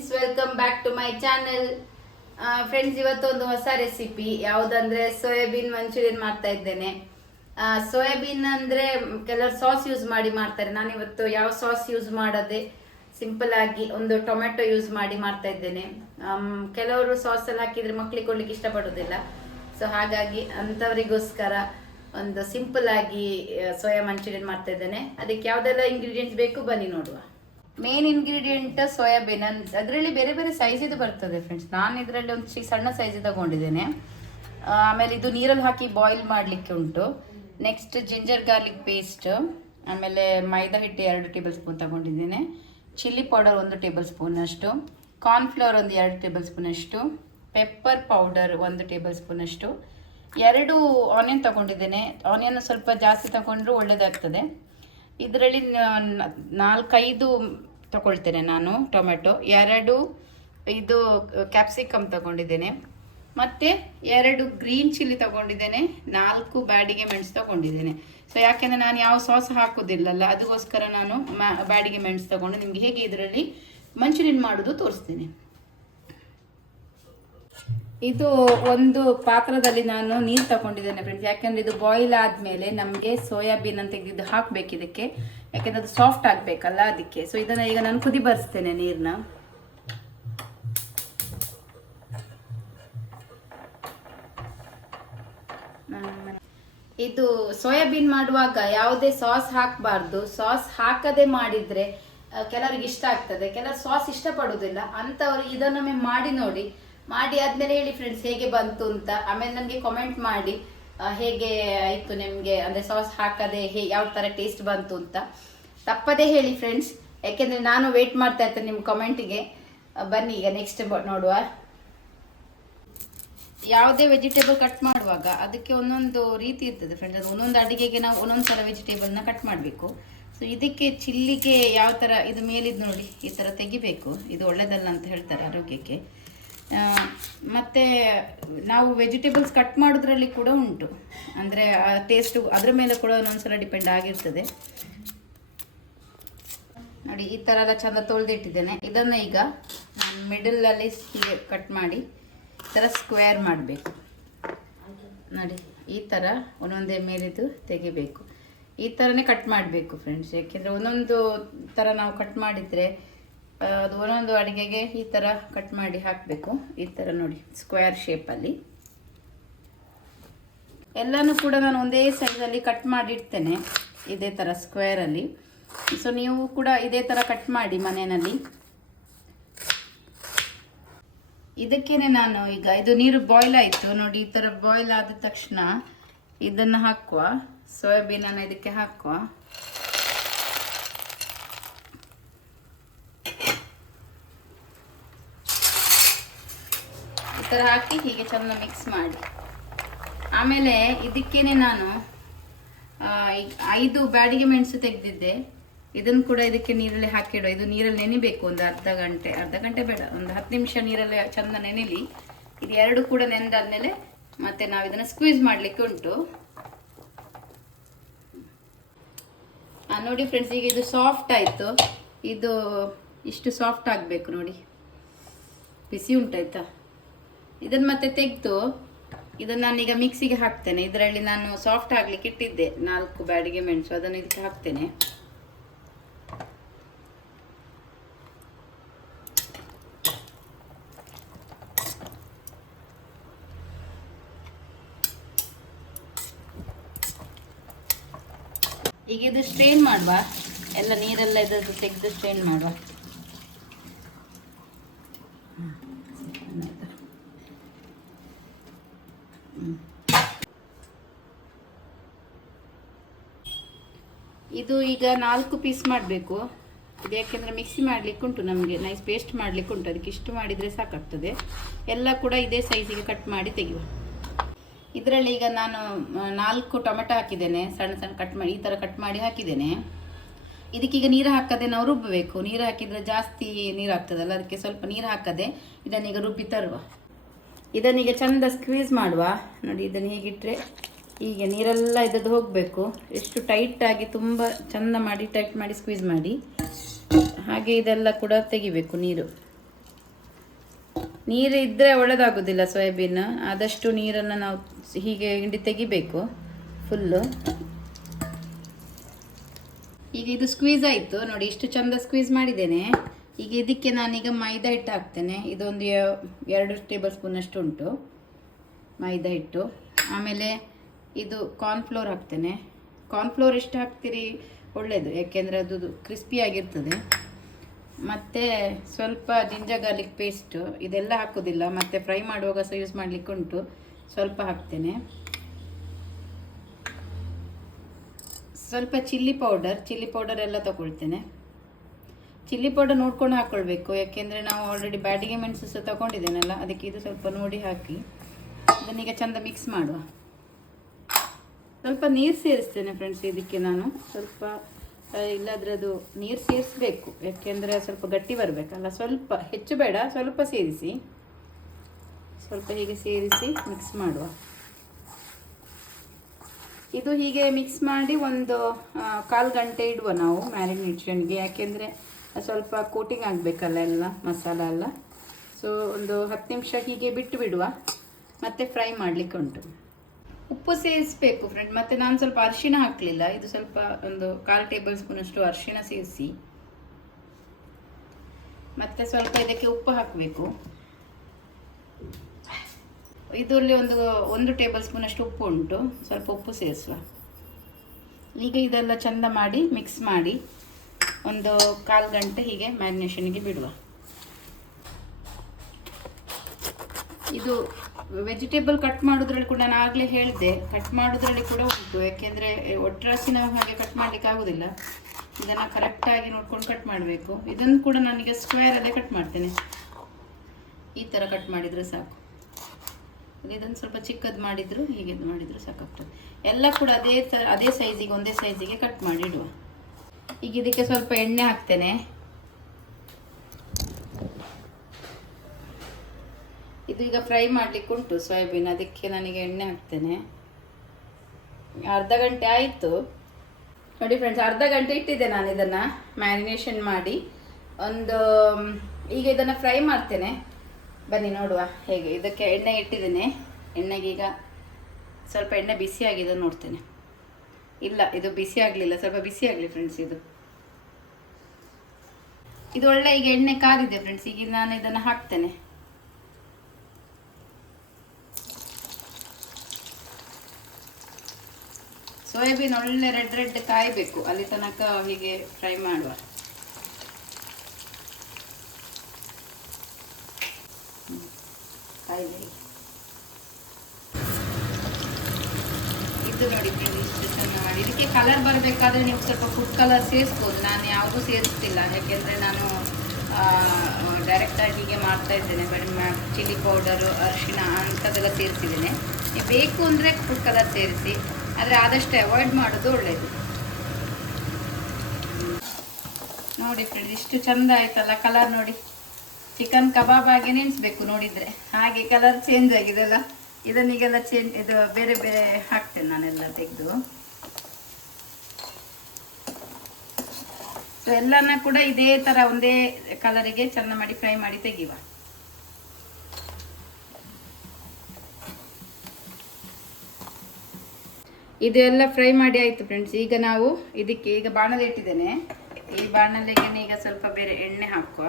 Friends, welcome back to my channel. Friends, ಇವತ್ತು ಒಂದು ಹೊಸ ರೆಸಿಪಿ ಯಾವುದಂದ್ರೆ ಸೋಯಾಬೀನ್ ಮಂಚೂರಿಯನ್ ಮಾಡ್ತಾ ಇದ್ದೇನೆ. ಸೋಯಾಬೀನ್ ಅಂದ್ರೆ ಕೆಲವರು ಸಾಸ್ ಯೂಸ್ ಮಾಡಿ ಮಾಡ್ತಾರೆ. ನಾನು ಇವತ್ತು ಯಾವ ಸಾಸ್ ಯೂಸ್ ಮಾಡದೆ ಸಿಂಪಲ್ ಆಗಿ ಒಂದು ಟೊಮೆಟೊ ಯೂಸ್ ಮಾಡಿ ಮಾಡ್ತಾ ಇದ್ದೇನೆ. ಕೆಲವರು ಸಾಸ್ ಎಲ್ಲ ಹಾಕಿದ್ರೆ ಮಕ್ಳಿಗೆ ಕೊಡ್ಲಿಕ್ಕೆ ಇಷ್ಟಪಡುವುದಿಲ್ಲ. ಸೊ ಹಾಗಾಗಿ ಅಂಥವರಿಗೋಸ್ಕರ ಒಂದು ಸಿಂಪಲ್ ಆಗಿ ಸೋಯಾ ಮಂಚೂರಿಯನ್ ಮಾಡ್ತಾ ಇದ್ದೇನೆ. ಅದಕ್ಕೆ ಯಾವ್ದೆಲ್ಲ ಇಂಗ್ರೀಡಿಯೆಂಟ್ಸ್ ಬೇಕು ಬನ್ನಿ ನೋಡುವ. Main ingredient soybean. ಅದರಲ್ಲಿ ಬೇರೆ ಬೇರೆ ಸೈಜ್ ಇದು ಬರ್ತದೆ ಫ್ರೆಂಡ್ಸ್. ನಾನು ಇದರಲ್ಲಿ ಒಂದು ಸಣ್ಣ ಸೈಜ್ ತಗೊಂಡಿದ್ದೇನೆ. ಆಮೇಲೆ ಇದು ನೀರಲ್ಲಿ ಹಾಕಿ ಬಾಯ್ಲ್ ಮಾಡಲಿಕ್ಕೆ ಉಂಟು. ನೆಕ್ಸ್ಟ್ ಜಿಂಜರ್ ಗಾರ್ಲಿಕ್ ಪೇಸ್ಟ್, ಆಮೇಲೆ ಮೈದಾ ಹಿಟ್ಟು 2 ಟೇಬಲ್ ಸ್ಪೂನ್ ತಗೊಂಡಿದ್ದೇನೆ. ಚಿಲ್ಲಿ ಪೌಡರ್ 1 ಟೇಬಲ್ ಸ್ಪೂನ್ ಅಷ್ಟು, ಕಾರ್ನ್ಫ್ಲವರ್ ಒಂದು 2 ಟೇಬಲ್ ಸ್ಪೂನ್ ಅಷ್ಟು, ಪೆಪ್ಪರ್ ಪೌಡರ್ 1 ಟೇಬಲ್ ಸ್ಪೂನ್ ಅಷ್ಟು, 2 ಆನಿಯನ್ ತಗೊಂಡಿದ್ದೇನೆ. ಆನಿಯನ್ ಸ್ವಲ್ಪ ಜಾಸ್ತಿ ತಗೊಂಡ್ರು ಒಳ್ಳೇದಾಗ್ತದೆ. ಇದರಲ್ಲಿ 4-5 ತಗೊಳ್ತೇನೆ ನಾನು ಟೊಮೆಟೊ, 2 ಇದು ಕ್ಯಾಪ್ಸಿಕಮ್ ತಗೊಂಡಿದ್ದೇನೆ, ಮತ್ತೆ 2 ಗ್ರೀನ್ ಚಿಲ್ಲಿ ತಗೊಂಡಿದ್ದೇನೆ, 4 ಬ್ಯಾಡಿಗೆ ಮೆಣಸು ತಗೊಂಡಿದ್ದೇನೆ. ಸೊ ಯಾಕೆಂದ್ರೆ ನಾನು ಯಾವ ಸಾಸ್ ಹಾಕೋದಿಲ್ಲಲ್ಲ, ಅದಕ್ಕೋಸ್ಕರ ನಾನು ಬ್ಯಾಡಿಗೆ ಮೆಣಸು ತಗೊಂಡು ನಿಮ್ಗೆ ಹೇಗೆ ಇದರಲ್ಲಿ ಮಂಚೂರಿಯನ್ ಮಾಡೋದು ತೋರಿಸ್ತೇನೆ. ಇದು ಒಂದು ಪಾತ್ರದಲ್ಲಿ ನಾನು ನೀರು ತಗೊಂಡಿದ್ದೇನೆ ಫ್ರೆಂಡ್ಸ್. ಯಾಕೆಂದ್ರೆ ಇದು ಬಾಯ್ಲ್ ಆದ್ಮೇಲೆ ನಮಗೆ ಸೋಯಾಬೀನ್ ಅಂತ ತೆಗೆದು ಹಾಕ್ಬೇಕು ಇದಕ್ಕೆ, ಯಾಕೆಂದ್ರೆ ಅದು ಸಾಫ್ಟ್ ಆಗ್ಬೇಕಲ್ಲ ಅದಕ್ಕೆ. ಸೊ ಇದನ್ನ ಈಗ ನಾನು ಕುದಿ ಬರ್ಸ್ತೇನೆ ನೀರನ್ನ. ಇದು ಸೋಯಾಬೀನ್ ಮಾಡುವಾಗ ಯಾವುದೇ ಸಾಸ್ ಹಾಕಬಾರ್ದು. ಸಾಸ್ ಹಾಕದೆ ಮಾಡಿದ್ರೆ ಕೆಲವರಿಗೆ ಇಷ್ಟ ಆಗ್ತದೆ, ಕೆಲವರು ಸಾಸ್ ಇಷ್ಟಪಡುವುದಿಲ್ಲ. ಅಂಥವ್ರು ಇದನ್ನೊಮ್ಮೆ ಮಾಡಿ ನೋಡಿ. ಮಾಡಿ ಆದ್ಮೇಲೆ ಹೇಳಿ ಫ್ರೆಂಡ್ಸ್ ಹೇಗೆ ಬಂತು ಅಂತ. ಆಮೇಲೆ ನನಗೆ ಕಾಮೆಂಟ್ ಮಾಡಿ ಹೇಗೆ ಆಯಿತು ನಿಮಗೆ, ಅಂದರೆ ಸಾಸ್ ಹಾಕದೆ ಯಾವ ಥರ ಟೇಸ್ಟ್ ಬಂತು ಅಂತ ತಪ್ಪದೇ ಹೇಳಿ ಫ್ರೆಂಡ್ಸ್. ಯಾಕೆಂದರೆ ನಾನು ವೇಟ್ ಮಾಡ್ತಾ ಇರ್ತೇನೆ ನಿಮ್ಮ ಕಮೆಂಟಿಗೆ. ಬನ್ನಿ ಈಗ ನೆಕ್ಸ್ಟ್ ನೋಡುವ. ಯಾವುದೇ ವೆಜಿಟೇಬಲ್ ಕಟ್ ಮಾಡುವಾಗ ಅದಕ್ಕೆ ಒಂದೊಂದು ರೀತಿ ಇರ್ತದೆ ಫ್ರೆಂಡ್ಸ್. ಅದು ಒಂದೊಂದು ಅಡಿಗೆಗೆ ನಾವು ಒಂದೊಂದು ಥರ ವೆಜಿಟೇಬಲ್ನ ಕಟ್ ಮಾಡಬೇಕು. ಸೊ ಇದಕ್ಕೆ ಚಿಲ್ಲಿಗೆ ಯಾವ ಥರ ಇದು ಮೇಲಿದ್ದು ನೋಡಿ ಈ ಥರ ತೆಗಿಬೇಕು. ಇದು ಒಳ್ಳೆಯದಲ್ಲ ಅಂತ ಹೇಳ್ತಾರೆ ಆರೋಗ್ಯಕ್ಕೆ. ಮತ್ತು ನಾವು ವೆಜಿಟೇಬಲ್ಸ್ ಕಟ್ ಮಾಡೋದ್ರಲ್ಲಿ ಕೂಡ ಉಂಟು, ಅಂದರೆ ಟೇಸ್ಟು ಅದರ ಮೇಲೆ ಕೂಡ ಒಂದೊಂದ್ಸಲ ಡಿಪೆಂಡ್ ಆಗಿರ್ತದೆ. ನೋಡಿ ಈ ಥರ ಎಲ್ಲ ಚೆಂದ ತೊಳೆದಿಟ್ಟಿದ್ದೇನೆ. ಇದನ್ನು ಈಗ ಮಿಡಲಲ್ಲಿ ಹೀಗೆ ಕಟ್ ಮಾಡಿ ಈ ಥರ ಸ್ಕ್ವೇರ್ ಮಾಡಬೇಕು. ನೋಡಿ ಈ ಥರ ಒಂದೊಂದೇ ಮೇಲಿದ್ದು ತೆಗಿಬೇಕು. ಈ ಥರನೇ ಕಟ್ ಮಾಡಬೇಕು ಫ್ರೆಂಡ್ಸ್. ಯಾಕೆಂದರೆ ಒಂದೊಂದು ಥರ ನಾವು ಕಟ್ ಮಾಡಿದರೆ ಅದು ಒಂದೊಂದು ಅಡುಗೆಗೆ ಈ ಥರ ಕಟ್ ಮಾಡಿ ಹಾಕಬೇಕು. ಈ ಥರ ನೋಡಿ ಸ್ಕ್ವೇರ್ ಶೇಪಲ್ಲಿ ಎಲ್ಲನೂ ಕೂಡ ನಾನು ಒಂದೇ ಸೈಜಲ್ಲಿ ಕಟ್ ಮಾಡಿಡ್ತೇನೆ, ಇದೇ ಥರ ಸ್ಕ್ವೇರಲ್ಲಿ. ಸೊ ನೀವು ಕೂಡ ಇದೇ ಥರ ಕಟ್ ಮಾಡಿ ಮನೆಯಲ್ಲಿ. ಇದಕ್ಕೇನೆ ನಾನು ಈಗ ಇದು ನೀರು ಬಾಯ್ಲ್ ಆಯಿತು ನೋಡಿ. ಈ ಥರ ಬಾಯ್ಲ್ ಆದ ತಕ್ಷಣ ಇದನ್ನು ಹಾಕುವ, ಸೋಯಾಬೀನನ್ನು ಇದಕ್ಕೆ ಹಾಕುವ. ಈ ಥರ ಹಾಕಿ ಹೀಗೆ ಚೆಂದ ಮಿಕ್ಸ್ ಮಾಡಿ. ಆಮೇಲೆ ಇದಕ್ಕೇನೆ ನಾನು 5 ಬ್ಯಾಡಿಗೆ ಮೆಣಸು ತೆಗೆದಿದ್ದೆ. ಇದನ್ನು ಕೂಡ ಇದಕ್ಕೆ ನೀರಲ್ಲಿ ಹಾಕಿಡೋ. ಇದು ನೀರಲ್ಲಿ ನೆನಿಬೇಕು ಒಂದು ಅರ್ಧ ಗಂಟೆ ಬೇಡ, ಒಂದು 10 ನಿಮಿಷ ನೀರಲ್ಲಿ ಚೆಂದ ನೆನಿಲಿ. ಇದು 2 ಕೂಡ ನೆನೆದಾದ್ಮೇಲೆ ಮತ್ತೆ ನಾವು ಇದನ್ನು ಸ್ಕ್ವೀಸ್ ಮಾಡಲಿಕ್ಕೆ ಉಂಟು. ನೋಡಿ ಫ್ರೆಂಡ್ಸ್, ಈಗ ಇದು ಸಾಫ್ಟ್ ಆಯಿತು. ಇದು ಇಷ್ಟು ಸಾಫ್ಟ್ ಆಗಬೇಕು ನೋಡಿ, ಬಿಸಿ ಉಂಟಾಯ್ತಾ. ಇದನ್ನು ಮತ್ತೆ ತೆಗೆದು ಇದನ್ನು ನಾನೀಗ ಮಿಕ್ಸಿಗೆ ಹಾಕ್ತೇನೆ. ಇದರಲ್ಲಿ ನಾನು ಸಾಫ್ಟ್ ಆಗಲಿಕ್ಕೆ ಇಟ್ಟಿದ್ದೆ 4 ಬ್ಯಾಡಿಗೆ ಮೆಣಸು, ಅದನ್ನು ಇದಕ್ಕೆ ಹಾಕ್ತೇನೆ. ಈಗ ಇದು ಸ್ಟ್ರೈನ್ ಮಾಡುವ, ಎಲ್ಲ ನೀರೆಲ್ಲ ಇದನ್ನು ತೆಗೆದು ಸ್ಟ್ರೈನ್ ಮಾಡುವ. ಇದು ಈಗ 4 ಪೀಸ್ ಮಾಡಬೇಕು. ಇದು ಯಾಕೆಂದರೆ ಮಿಕ್ಸಿ ಮಾಡಲಿಕ್ಕೆ ಉಂಟು, ನಮಗೆ ನೈಸ್ ಪೇಸ್ಟ್ ಮಾಡಲಿಕ್ಕೆ ಉಂಟು. ಅದಕ್ಕೆ ಇಷ್ಟು ಮಾಡಿದರೆ ಸಾಕಾಗ್ತದೆ. ಎಲ್ಲ ಕೂಡ ಇದೇ ಸೈಜಿಗೆ ಕಟ್ ಮಾಡಿ ತೆಗೆಯುವ. ಇದರಲ್ಲಿ ಈಗ ನಾನು 4 ಟೊಮೆಟೊ ಹಾಕಿದ್ದೇನೆ, ಸಣ್ಣ ಸಣ್ಣ ಕಟ್ ಮಾಡಿ ಈ ಥರ ಕಟ್ ಮಾಡಿ ಹಾಕಿದ್ದೇನೆ. ಇದಕ್ಕೀಗ ನೀರು ಹಾಕದೆ ನಾವು ರುಬ್ಬಬೇಕು. ನೀರು ಹಾಕಿದರೆ ಜಾಸ್ತಿ ನೀರು ಆಗ್ತದಲ್ಲ, ಅದಕ್ಕೆ ಸ್ವಲ್ಪ ನೀರು ಹಾಕದೆ ಇದನ್ನೀಗ ರುಬ್ಬಿ ತರುವ. ಇದನ್ನೀಗ ಚೆಂದ ಸ್ಕ್ವೀಸ್ ಮಾಡುವ. ನೋಡಿ ಇದನ್ನು ಹೀಗಿಟ್ಟರೆ ಹೀಗೆ ನೀರೆಲ್ಲ ಇದ್ದದ್ದು ಹೋಗಬೇಕು. ಎಷ್ಟು ಟೈಟಾಗಿ ತುಂಬ ಚೆಂದ ಮಾಡಿ ಟೈಟ್ ಮಾಡಿ ಸ್ಕ್ವೀಸ್ ಮಾಡಿ. ಹಾಗೆ ಇದೆಲ್ಲ ಕೂಡ ತೆಗಿಬೇಕು ನೀರು. ನೀರು ಇದ್ದರೆ ಒಳ್ಳೆಯದಾಗೋದಿಲ್ಲ ಸೋಯಾಬೀನ್. ಆದಷ್ಟು ನೀರನ್ನು ನಾವು ಹೀಗೆ ಹಿಂಡಿ ತೆಗಿಬೇಕು ಫುಲ್ಲು. ಈಗ ಇದು ಸ್ಕ್ವೀಸ್ ಆಯಿತು ನೋಡಿ, ಇಷ್ಟು ಚಂದ ಸ್ಕ್ವೀಸ್ ಮಾಡಿದ್ದೇನೆ. ಈಗ ಇದಕ್ಕೆ ನಾನೀಗ ಮೈದಾ ಹಿಟ್ಟು ಹಾಕ್ತೇನೆ. ಇದೊಂದು 2 ಟೇಬಲ್ ಸ್ಪೂನಷ್ಟು ಉಂಟು ಮೈದಾ ಹಿಟ್ಟು. ಆಮೇಲೆ ಇದು ಕಾರ್ನ್ಫ್ಲೋರ್ ಹಾಕ್ತೇನೆ. ಕಾರ್ನ್ಫ್ಲೋರ್ ಎಷ್ಟು ಹಾಕ್ತೀರಿ ಒಳ್ಳೆಯದು, ಯಾಕೆಂದರೆ ಅದು ಕ್ರಿಸ್ಪಿಯಾಗಿರ್ತದೆ. ಮತ್ತು ಸ್ವಲ್ಪ ಜಿಂಜರ್ ಗಾರ್ಲಿಕ್ ಪೇಸ್ಟು, ಇದೆಲ್ಲ ಹಾಕೋದಿಲ್ಲ, ಮತ್ತು ಫ್ರೈ ಮಾಡುವಾಗ ಸಹ ಯೂಸ್ ಮಾಡಲಿಕ್ಕೆ ಉಂಟು, ಸ್ವಲ್ಪ ಹಾಕ್ತೇನೆ. ಸ್ವಲ್ಪ ಚಿಲ್ಲಿ ಪೌಡರ್ ಎಲ್ಲ ತಗೊಳ್ತೇನೆ. ಚಿಲ್ಲಿ ಪೌಡರ್ ನೋಡ್ಕೊಂಡು ಹಾಕ್ಕೊಳ್ಬೇಕು, ಯಾಕೆಂದರೆ ನಾವು ಆಲ್ರೆಡಿ ಬ್ಯಾಡಿಗೆ ಮೆಣಸು ಸಹ ತಗೊಂಡಿದ್ದೇನಲ್ಲ, ಅದಕ್ಕೆ ಇದು ಸ್ವಲ್ಪ ನೋಡಿ ಹಾಕಿ ಅದನ್ನೀಗ ಚೆಂದ ಮಿಕ್ಸ್ ಮಾಡುವ. ಸ್ವಲ್ಪ ನೀರು ಸೇರಿಸ್ತೇನೆ ಫ್ರೆಂಡ್ಸ್ ಇದಕ್ಕೆ ನಾನು. ಸ್ವಲ್ಪ ಇಲ್ಲಾದರೆ ಅದು ನೀರು ಸೇರಿಸಬೇಕು, ಯಾಕೆಂದರೆ ಸ್ವಲ್ಪ ಗಟ್ಟಿ ಬರಬೇಕಲ್ಲ. ಸ್ವಲ್ಪ ಹೆಚ್ಚು ಬೇಡ, ಸ್ವಲ್ಪ ಸೇರಿಸಿ, ಸ್ವಲ್ಪ ಹೀಗೆ ಸೇರಿಸಿ ಮಿಕ್ಸ್ ಮಾಡುವ. ಇದು ಹೀಗೆ ಮಿಕ್ಸ್ ಮಾಡಿ ಒಂದು 1/4 ಗಂಟೆ ಇಡುವ ನಾವು ಮ್ಯಾರಿನೇಷನ್ಗೆ, ಯಾಕೆಂದರೆ ಸ್ವಲ್ಪ ಕೋಟಿಂಗ್ ಆಗಬೇಕಲ್ಲ ಎಲ್ಲ ಮಸಾಲ ಎಲ್ಲ. ಸೊ ಒಂದು 10 ನಿಮಿಷ ಹೀಗೆ ಬಿಟ್ಟು ಬಿಡುವ, ಮತ್ತು ಫ್ರೈ ಮಾಡಲಿಕ್ಕೆ ಉಂಟು. ಉಪ್ಪು ಸೇರಿಸಬೇಕು ಫ್ರೆಂಡ್. ಮತ್ತು ನಾನು ಸ್ವಲ್ಪ ಅರಿಶಿಣ ಹಾಕಲಿಲ್ಲ, ಇದು ಸ್ವಲ್ಪ ಒಂದು 1/4 ಟೇಬಲ್ ಸ್ಪೂನಷ್ಟು ಅರಿಶಿಣ ಸೇರಿಸಿ, ಮತ್ತು ಸ್ವಲ್ಪ ಇದಕ್ಕೆ ಉಪ್ಪು ಹಾಕಬೇಕು. ಇದರಲ್ಲಿ ಒಂದು ಟೇಬಲ್ ಸ್ಪೂನಷ್ಟು ಉಪ್ಪು ಉಂಟು, ಸ್ವಲ್ಪ ಉಪ್ಪು ಸೇರಿಸುವ. ಈಗ ಇದೆಲ್ಲ ಚೆಂದ ಮಾಡಿ ಮಿಕ್ಸ್ ಮಾಡಿ ಒಂದು 1/4 ಗಂಟೆ ಹೀಗೆ ಮ್ಯಾರಿನೇಷನ್ಗೆ ಬಿಡುವ. ಇದು ವೆಜಿಟೇಬಲ್ ಕಟ್ ಮಾಡೋದ್ರಲ್ಲಿ ಕೂಡ ನಾನು ಆಗಲೇ ಹೇಳಿದೆ, ಕಟ್ ಮಾಡೋದ್ರಲ್ಲಿ ಕೂಡ ಉಂಟು, ಯಾಕೆಂದರೆ ಒಟ್ಟರಾಸಿ ನಾವು ಹಾಗೆ ಕಟ್ ಮಾಡಲಿಕ್ಕೆ ಆಗೋದಿಲ್ಲ. ಇದನ್ನು ಕರೆಕ್ಟಾಗಿ ನೋಡ್ಕೊಂಡು ಕಟ್ ಮಾಡಬೇಕು. ಇದನ್ನು ಕೂಡ ನಾನೀಗ ಸ್ಕ್ವೇರಲ್ಲೇ ಕಟ್ ಮಾಡ್ತೇನೆ, ಈ ಥರ ಕಟ್ ಮಾಡಿದರೆ ಸಾಕು. ಇದನ್ನು ಸ್ವಲ್ಪ ಚಿಕ್ಕದು ಮಾಡಿದ್ರು ಹೀಗೆ ಮಾಡಿದ್ರು ಸಾಕಾಗ್ತದೆ. ಎಲ್ಲ ಕೂಡ ಅದೇ ಸೈಜಿಗೆ, ಒಂದೇ ಸೈಜಿಗೆ ಕಟ್ ಮಾಡಿ ಇಡುವ. ಈಗ ಇದಕ್ಕೆ ಸ್ವಲ್ಪ ಎಣ್ಣೆ ಹಾಕ್ತೇನೆ. ಇದು ಈಗ ಫ್ರೈ ಮಾಡಲಿಕ್ಕೆ ಉಂಟು ಸೋಯಾಬೀನ್, ಅದಕ್ಕೆ ನನಗೆ ಎಣ್ಣೆ ಹಾಕ್ತೇನೆ. ಅರ್ಧ ಗಂಟೆ ಆಯಿತು ನೋಡಿ ಫ್ರೆಂಡ್ಸ್, ಅರ್ಧ ಗಂಟೆ ಇಟ್ಟಿದ್ದೆ ನಾನು ಇದನ್ನು ಮ್ಯಾರಿನೇಷನ್ ಮಾಡಿ. ಈಗ ಇದನ್ನು ಫ್ರೈ ಮಾಡ್ತೇನೆ, ಬನ್ನಿ ನೋಡುವ ಹೇಗೆ. ಇದಕ್ಕೆ ಎಣ್ಣೆ ಇಟ್ಟಿದ್ದೇನೆ, ಎಣ್ಣೆಗೆ ಈಗ ಸ್ವಲ್ಪ ಎಣ್ಣೆ ಬಿಸಿ ಆಗಿದೆ ನೋಡ್ತೇನೆ. ಇಲ್ಲ, ಇದು ಬಿಸಿ ಆಗಲಿಲ್ಲ, ಸ್ವಲ್ಪ ಬಿಸಿ ಆಗಲಿ ಫ್ರೆಂಡ್ಸ್. ಇದು ಒಳ್ಳೆ ಈಗ ಎಣ್ಣೆ ಕಾದಿದೆ ಫ್ರೆಂಡ್ಸ್. ಈಗ ನಾನು ಇದನ್ನು ಹಾಕ್ತೇನೆ. ಸೋಯಾಬೀನ್ ಒಳ್ಳೆ ರೆಡ್ ಕಾಯಬೇಕು, ಅಲ್ಲಿ ತನಕ ಹೀಗೆ ಫ್ರೈ ಮಾಡುವ. ಇದು ನೋಡಿ ಇಷ್ಟು ಚೆಂದ ಮಾಡಿ. ಇದಕ್ಕೆ ಕಲರ್ ಬರಬೇಕಾದ್ರೆ ನೀವು ಸ್ವಲ್ಪ ಫುಡ್ ಕಲರ್ ಸೇರಿಸ್ಬೋದು. ನಾನು ಯಾವುದೂ ಸೇರಿಸ್ತಿಲ್ಲ, ಯಾಕೆಂದರೆ ನಾನು ಡೈರೆಕ್ಟಾಗಿ ಹೀಗೆ ಮಾಡ್ತಾ ಇದ್ದೇನೆ. ಬರೀ ಚಿಲ್ಲಿ ಪೌಡರು, ಅರಿಶಿಣ ಅಂಥದ್ದೆಲ್ಲ ಸೇರಿಸಿದ್ದೇನೆ. ನೀವು ಬೇಕು ಅಂದರೆ ಫುಡ್ ಕಲರ್ ಸೇರಿಸಿ, ಆದರೆ ಆದಷ್ಟು ಅವಾಯ್ಡ್ ಮಾಡೋದು ಒಳ್ಳೆಯದು. ನೋಡಿ ಫ್ರೆಂಡ್ಸ್, ಇಷ್ಟು ಚೆಂದ ಆಯ್ತಲ್ಲ ಕಲರ್. ನೋಡಿ, ಚಿಕನ್ ಕಬಾಬ್ ಆಗಿ ನೆನೆಸ್ಬೇಕು ನೋಡಿದರೆ, ಹಾಗೆ ಕಲರ್ ಚೇಂಜ್ ಆಗಿದೆಲ್ಲ. ಇದನ್ನೀಗೆಲ್ಲ ಇದು ಬೇರೆ ಬೇರೆ ಹಾಕ್ತೇನೆ ನಾನೆಲ್ಲ ತೆಗೆದು. ಸೊ ಎಲ್ಲನ ಕೂಡ ಇದೇ ಥರ ಒಂದೇ ಕಲರಿಗೆ ಚೆಂದ ಮಾಡಿ ಫ್ರೈ ಮಾಡಿ ತೆಗೆಯುವ. ಇದೆಲ್ಲ ಫ್ರೈ ಮಾಡಿ ಆಯಿತು ಫ್ರೆಂಡ್ಸ್. ಈಗ ನಾವು ಇದಕ್ಕೆ ಈಗ ಬಾಣಲೆ ಇಟ್ಟಿದ್ದೇನೆ. ಈ ಬಾಣಲೆಗೆ ಈಗ ಸ್ವಲ್ಪ ಬೇರೆ ಎಣ್ಣೆ ಹಾಕುವ.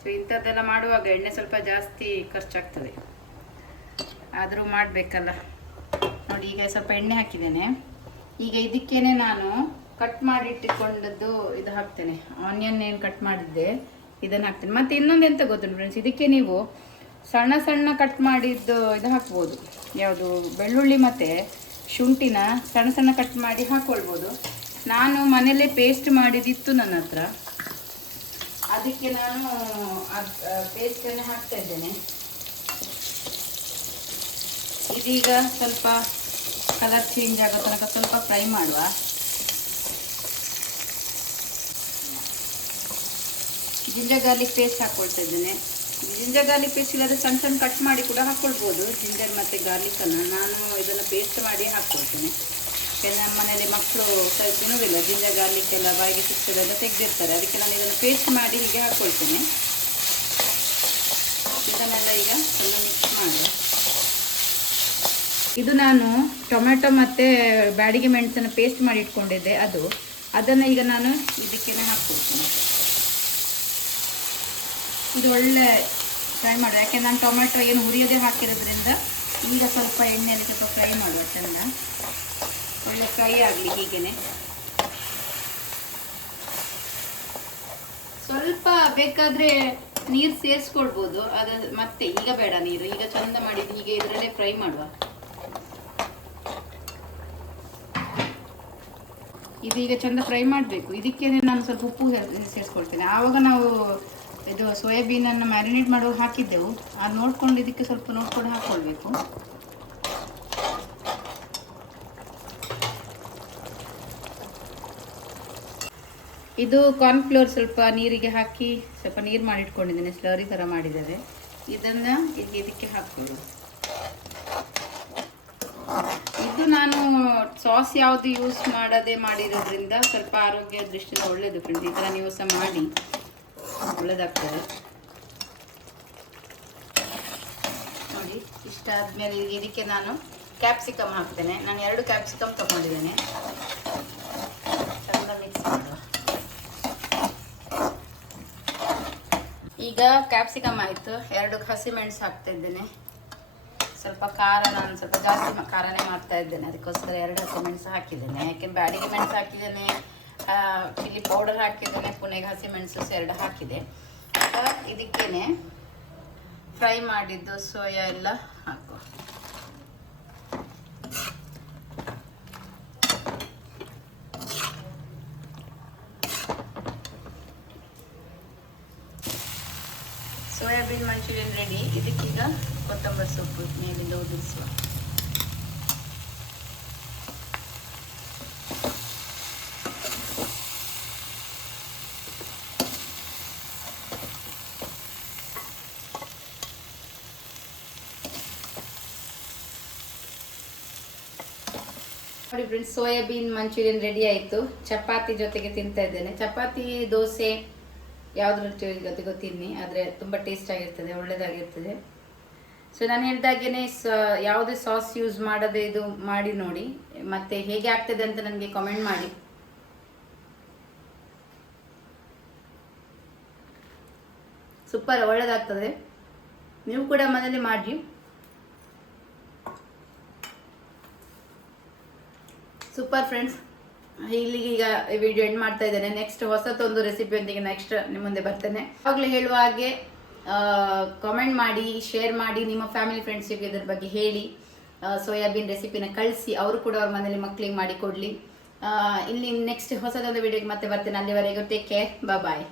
ಸೊ ಇಂಥದ್ದೆಲ್ಲ ಮಾಡುವಾಗ ಎಣ್ಣೆ ಸ್ವಲ್ಪ ಜಾಸ್ತಿ ಖರ್ಚಾಗ್ತದೆ, ಆದರೂ ಮಾಡಬೇಕಲ್ಲ. ನೋಡಿ, ಈಗ ಸ್ವಲ್ಪ ಎಣ್ಣೆ ಹಾಕಿದ್ದೇನೆ. ಈಗ ಇದಕ್ಕೇನೆ ನಾನು ಕಟ್ ಮಾಡಿ ಇಟ್ಟುಕೊಂಡದ್ದು ಇದು ಹಾಕ್ತೇನೆ. ಆನಿಯನ್ ಏನು ಕಟ್ ಮಾಡಿದ್ದೆ ಇದನ್ನು ಹಾಕ್ತೇನೆ. ಮತ್ತು ಇನ್ನೊಂದು ಎಂತ ಗೊತ್ತುಂಟು ಫ್ರೆಂಡ್ಸ್, ಇದಕ್ಕೆ ನೀವು ಸಣ್ಣ ಸಣ್ಣ ಕಟ್ ಮಾಡಿದ್ದು ಇದು ಹಾಕ್ಬೋದು. ಯಾವುದು, ಬೆಳ್ಳುಳ್ಳಿ ಮತ್ತು ಶುಂಠಿನ ಸಣ್ಣ ಸಣ್ಣ ಕಟ್ ಮಾಡಿ ಹಾಕ್ಕೊಳ್ಬೋದು. ನಾನು ಮನೆಯಲ್ಲೇ ಪೇಸ್ಟ್ ಮಾಡಿದಿತ್ತು ನನ್ನ ಹತ್ರ, ಅದಕ್ಕೆ ನಾನು ಪೇಸ್ಟನ್ನು ಹಾಕ್ತಾ ಇದ್ದೇನೆ. ಇದೀಗ ಸ್ವಲ್ಪ ಕಲರ್ ಚೇಂಜ್ ಆಗೋ ತನಕ ಸ್ವಲ್ಪ ಫ್ರೈ ಮಾಡುವ. ಜಿಂಜರ್ ಗಾರ್ಲಿಕ್ ಪೇಸ್ಟ್ ಹಾಕ್ಕೊಳ್ತಾ ಇದ್ದೇನೆ. ಜಿಂಜರ್ ಗಾರ್ಲಿಕ್ ಪೇಸ್ಟ್ ಇಲ್ಲದೆ ಸಣ್ಣ ಸಣ್ಣ ಕಟ್ ಮಾಡಿ ಕೂಡ ಹಾಕ್ಕೊಳ್ಬೋದು, ಜಿಂಜರ್ ಮತ್ತು ಗಾರ್ಲಿಕನ್ನು. ನಾನು ಇದನ್ನು ಪೇಸ್ಟ್ ಮಾಡಿ ಹಾಕ್ಕೊಳ್ತೇನೆ, ಯಾಕೆಂದರೆ ನಮ್ಮ ಮನೇಲಿ ಮಕ್ಕಳು ಸ್ವಲ್ಪ ತಿನ್ನೋದಿಲ್ಲ, ಜಿಂಜರ್ ಗಾರ್ಲಿಕ್ ಎಲ್ಲ ಬಾಯಿಗೆ ಸಿಗ್ತದೆಲ್ಲ ತೆಗೆದಿರ್ತಾರೆ. ಅದಕ್ಕೆ ನಾನು ಇದನ್ನು ಪೇಸ್ಟ್ ಮಾಡಿ ಹೀಗೆ ಹಾಕ್ಕೊಳ್ತೇನೆ. ಮಿಕ್ಸ್ ಮಾಡಿ. ಇದು ನಾನು ಟೊಮೆಟೊ ಮತ್ತು ಬ್ಯಾಡಿಗೆ ಮೆಣಸನ್ನು ಪೇಸ್ಟ್ ಮಾಡಿ ಇಟ್ಕೊಂಡಿದ್ದೆ, ಅದನ್ನು ಈಗ ನಾನು ಇದಕ್ಕೆ ಹಾಕ್ಕೊಡ್ತೀನಿ. ಇದು ಒಳ್ಳೆ ಫ್ರೈ ಮಾಡುವ, ಯಾಕೆಂದ್ರೆ ನಾನು ಟೊಮೆಟೊ ಏನು ಹುರಿಯೋದೇ ಹಾಕಿರೋದ್ರಿಂದ ಈಗ ಸ್ವಲ್ಪ ಎಣ್ಣೆಯಲ್ಲಿ ಸ್ವಲ್ಪ ಫ್ರೈ ಮಾಡುವ. ಚೆಂದ ಒಳ್ಳೆ ಫ್ರೈ ಆಗಲಿ. ಹೀಗೇನೆ ಸ್ವಲ್ಪ ಬೇಕಾದರೆ ನೀರು ಸೇರಿಸ್ಕೊಳ್ಬೋದು, ಮತ್ತೆ ಈಗ ಬೇಡ ನೀರು. ಈಗ ಚಂದ ಮಾಡಿ ಹೀಗೆ ಇದರಲ್ಲೇ ಫ್ರೈ ಮಾಡುವ. ಇದೀಗ ಚಂದ ಫ್ರೈ ಮಾಡಬೇಕು. ಇದಕ್ಕೆ ನಾನು ಸ್ವಲ್ಪ ಉಪ್ಪು ಸೇರಿಸ್ಕೊಳ್ತೇನೆ. ಆವಾಗ ನಾವು ಇದು ಸೋಯಾಬೀನನ್ನು ಮ್ಯಾರಿನೇಟ್ ಮಾಡುವಾಗ ಹಾಕಿದ್ದೆವು, ಅದು ನೋಡ್ಕೊಂಡು ಇದಕ್ಕೆ ಸ್ವಲ್ಪ ನೋಡ್ಕೊಂಡು ಹಾಕ್ಕೊಳ್ಬೇಕು. ಇದು ಕಾರ್ನ್ಫ್ಲೋರ್ ಸ್ವಲ್ಪ ನೀರಿಗೆ ಹಾಕಿ ಸ್ವಲ್ಪ ನೀರು ಮಾಡಿಟ್ಕೊಂಡಿದ್ದೇನೆ, ಸ್ಲರಿ ಥರ ಮಾಡಿದ್ದಾರೆ. ಇದನ್ನು ಇದಕ್ಕೆ ಹಾಕ್ಕೊಳ್ಳೋದು. ಇದು ನಾನು ಸಾಸ್ ಯಾವುದು ಯೂಸ್ ಮಾಡದೆ ಮಾಡಿರೋದ್ರಿಂದ ಸ್ವಲ್ಪ ಆರೋಗ್ಯ ದೃಷ್ಟಿಯಿಂದ ಒಳ್ಳೆಯದು ಫ್ರೆಂಡ್ಸ್. ಈ ಥರ ನೀವು ಸಹ ಮಾಡಿ, ಒಳ್ಳೆಯದಾಗ್ತದೆ ನೋಡಿ. ಇಷ್ಟ ಆದಮೇಲೆ ಇದಕ್ಕೆ ನಾನು ಕ್ಯಾಪ್ಸಿಕಮ್ ಹಾಕ್ತೇನೆ. ನಾನು 2 ಕ್ಯಾಪ್ಸಿಕಮ್ ತೊಗೊಂಡಿದ್ದೇನೆ. ಚಂದ ಮಿಕ್ಸ್ ಮಾಡುವ. ಈಗ ಕ್ಯಾಪ್ಸಿಕಮ್ ಆಯಿತು, 2 ಹಸಿಮೆಣಸು ಹಾಕ್ತಾ ಇದ್ದೇನೆ. ಸ್ವಲ್ಪ ಖಾರ, ನಾನು ಸ್ವಲ್ಪ ಜಾಸ್ತಿ ಖಾರನೇ ಮಾಡ್ತಾ ಇದ್ದೇನೆ, ಅದಕ್ಕೋಸ್ಕರ 2 ಹಸಿಮೆಣಸು ಹಾಕಿದ್ದೇನೆ. ಯಾಕೆ ಬ್ಯಾಡಿಗೆ ಮೆಣಸು ಹಾಕಿದ್ದೇನೆ, ಚಿಲ್ಲಿ ಪೌಡರ್ ಹಾಕಿದ್ದೇನೆ, ಪುನೆಗೆ ಹಸಿಮೆಣಸು 2 ಹಾಕಿದೆ. ಇದಕ್ಕೇನೆ ಫ್ರೈ ಮಾಡಿದ್ದು ಸೋಯಾ ಎಲ್ಲ ಹಾಕುವ. Soybean manchurian ready. ಇದಕ್ಕೀಗ ಕೊತ್ತಂಬರಿ ಸೊಪ್ಪು ಮೇಲಿಂದ ಉದುರಿಸುವ. ನೋಡಿ ಫ್ರೆಂಡ್ಸ್, ಸೋಯಾಬೀನ್ ಮಂಚೂರಿಯನ್ ರೆಡಿ ಆಯಿತು. ಚಪಾತಿ ಜೊತೆಗೆ ತಿಂತಾ ಇದ್ದೇನೆ. ಚಪಾತಿ, ದೋಸೆ ಯಾವುದ್ರ ಜೊತೆಗೂ ತಿನ್ನಿ, ಆದರೆ ತುಂಬ ಟೇಸ್ಟ್ ಆಗಿರ್ತದೆ, ಒಳ್ಳೆಯದಾಗಿರ್ತದೆ. ಸೊ ನಾನು ಹೇಳಿದಾಗೇ ಯಾವುದೇ ಸಾಸ್ ಯೂಸ್ ಮಾಡದೆ ಇದು ಮಾಡಿ ನೋಡಿ, ಮತ್ತು ಹೇಗೆ ಆಗ್ತದೆ ಅಂತ ನನಗೆ ಕಾಮೆಂಟ್ ಮಾಡಿ. ಸೂಪರ್, ಒಳ್ಳೆಯದಾಗ್ತದೆ. ನೀವು ಕೂಡ ಮನೇಲಿ ಮಾಡಿ. ಸೂಪರ್ ಫ್ರೆಂಡ್ಸ್, ಇಲ್ಲಿಗೆ ಈಗ ವಿಡಿಯೋ ಎಂಡ್ ಮಾಡ್ತಾ ಇದ್ದೇನೆ. ನೆಕ್ಸ್ಟ್ ಹೊಸತೊಂದು ರೆಸಿಪಿಯೊಂದಿಗೆ ನೆಕ್ಸ್ಟ್ ನಿಮ್ಮ ಮುಂದೆ ಬರ್ತೇನೆ. ಆವಾಗಲೇ ಹೇಳುವ ಹಾಗೆ ಕಾಮೆಂಟ್ ಮಾಡಿ, ಶೇರ್ ಮಾಡಿ, ನಿಮ್ಮ ಫ್ಯಾಮಿಲಿ ಫ್ರೆಂಡ್ಸಿಗೆ ಇದ್ರ ಬಗ್ಗೆ ಹೇಳಿ. ಸೋಯಾಬೀನ್ ರೆಸಿಪಿನ ಕಳಿಸಿ, ಅವರು ಕೂಡ ಅವ್ರ ಮನೇಲಿ ಮಕ್ಕಳಿಗೆ ಮಾಡಿ ಕೊಡಲಿ. ಇಲ್ಲಿ ನೆಕ್ಸ್ಟ್ ಹೊಸದೊಂದು ವಿಡಿಯೋಗೆ ಮತ್ತೆ ಬರ್ತೇನೆ. ಅಲ್ಲಿವರೆಗೂ ಟೇಕ್ ಕೇರ್, ಬಾಯ್.